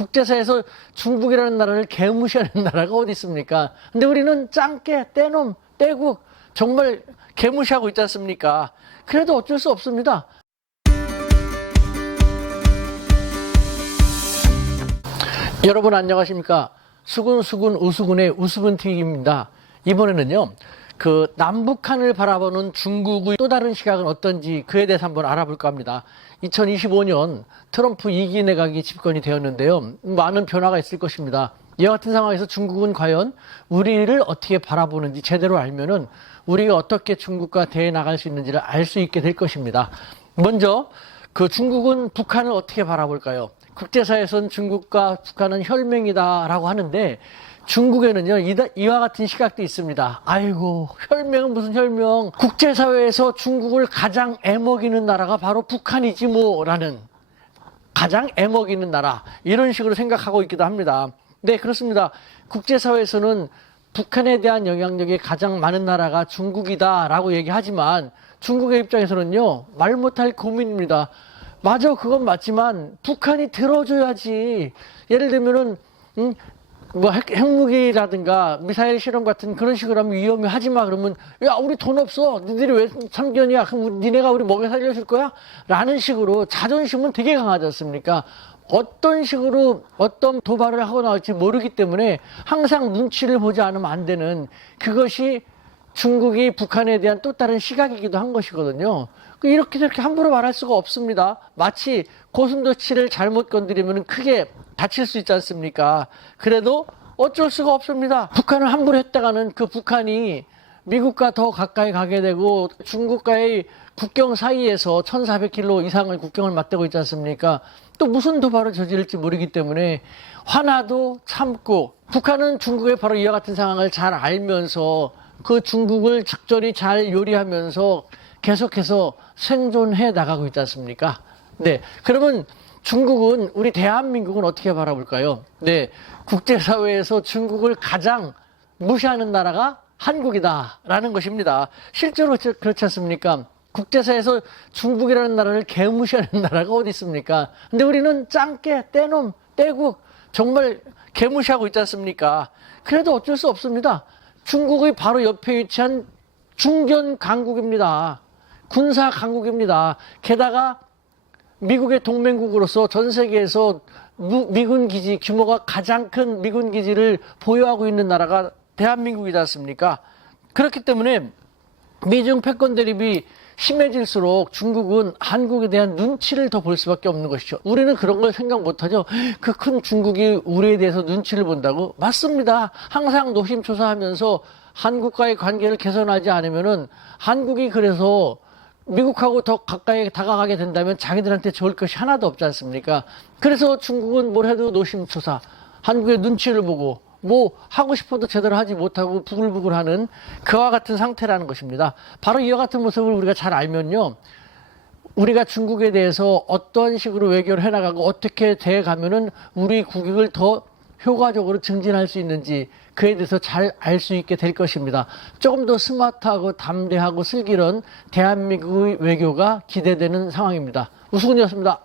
국제사회에서 중국이라는 나라를 개무시하는 나라가 어디 있습니까? 근데 우리는 짱깨, 떼놈, 떼국 정말 개무시하고 있지 않습니까? 그래도 어쩔 수 없습니다. 여러분 안녕하십니까? 수군수군 우수군의 우수군TV입니다. 이번에는요, 남북한을 바라보는 중국의 또 다른 시각은 어떤지 그에 대해서 한번 알아볼까 합니다. 2025년 트럼프 2기 내각이 집권이 되었는데요. 많은 변화가 있을 것입니다. 이와 같은 상황에서 중국은 과연 우리를 어떻게 바라보는지 제대로 알면은 우리가 어떻게 중국과 대해 나갈 수 있는지를 알 수 있게 될 것입니다. 먼저 중국은 북한을 어떻게 바라볼까요? 국제사회에서는 중국과 북한은 혈맹이다라고 하는데 중국에는요 이와 같은 시각도 있습니다. 아이고, 혈맹은 무슨 혈맹? 국제사회에서 중국을 가장 애먹이는 나라가 바로 북한이지 뭐라는, 가장 애먹이는 나라, 이런 식으로 생각하고 있기도 합니다. 네, 그렇습니다. 국제사회에서는 북한에 대한 영향력이 가장 많은 나라가 중국이다라고 얘기하지만 중국의 입장에서는요 말 못할 고민입니다. 맞아, 그건 맞지만 북한이 들어줘야지. 예를 들면은 핵무기라든가 미사일 실험 같은 그런 식으로 하면 위험해, 하지마. 그러면 야, 우리 돈 없어, 니들이 왜 참견이야, 그럼 니네가 우리 먹여 살려줄 거야? 라는 식으로 자존심은 되게 강하지 않습니까? 어떤 식으로 어떤 도발을 하고 나올지 모르기 때문에 항상 눈치를 보지 않으면 안 되는, 그것이 중국이 북한에 대한 또 다른 시각이기도 한 것이거든요. 이렇게 저렇게 함부로 말할 수가 없습니다. 마치 고슴도치를 잘못 건드리면 크게 다칠 수 있지 않습니까? 그래도 어쩔 수가 없습니다. 북한을 함부로 했다가는 그 북한이 미국과 더 가까이 가게 되고 중국과의 국경 사이에서 1400km 이상을 국경을 맞대고 있지 않습니까? 또 무슨 도발을 저지를지 모르기 때문에 화나도 참고, 북한은 중국의 바로 이와 같은 상황을 잘 알면서 그 중국을 적절히 잘 요리하면서 계속해서 생존해 나가고 있지 않습니까? 네, 그러면 중국은, 우리 대한민국은 어떻게 바라볼까요? 네, 국제사회에서 중국을 가장 무시하는 나라가 한국이다라는 것입니다. 실제로 그렇지 않습니까? 국제사회에서 중국이라는 나라를 개무시하는 나라가 어디 있습니까? 근데 우리는 짱깨, 떼놈, 떼국 정말 개무시하고 있지 않습니까? 그래도 어쩔 수 없습니다. 중국의 바로 옆에 위치한 중견 강국입니다. 군사 강국입니다. 게다가 미국의 동맹국으로서 전 세계에서 미군 기지, 규모가 가장 큰 미군 기지를 보유하고 있는 나라가 대한민국이지 않습니까? 그렇기 때문에 미중 패권 대립이 심해질수록 중국은 한국에 대한 눈치를 더 볼 수밖에 없는 것이죠. 우리는 그런 걸 생각 못하죠. 그 큰 중국이 우리에 대해서 눈치를 본다고? 맞습니다. 항상 노심초사하면서 한국과의 관계를 개선하지 않으면은, 한국이 그래서 미국하고 더 가까이 다가가게 된다면 자기들한테 좋을 것이 하나도 없지 않습니까? 그래서 중국은 뭘 해도 노심초사, 한국의 눈치를 보고 뭐 하고 싶어도 제대로 하지 못하고 부글부글하는 그와 같은 상태라는 것입니다. 바로 이와 같은 모습을 우리가 잘 알면요, 우리가 중국에 대해서 어떤 식으로 외교를 해나가고 어떻게 대해가면은 우리 국익을 더 효과적으로 증진할 수 있는지 그에 대해서 잘 알 수 있게 될 것입니다. 조금 더 스마트하고 담대하고 슬기로운 대한민국의 외교가 기대되는 상황입니다. 우수근이었습니다.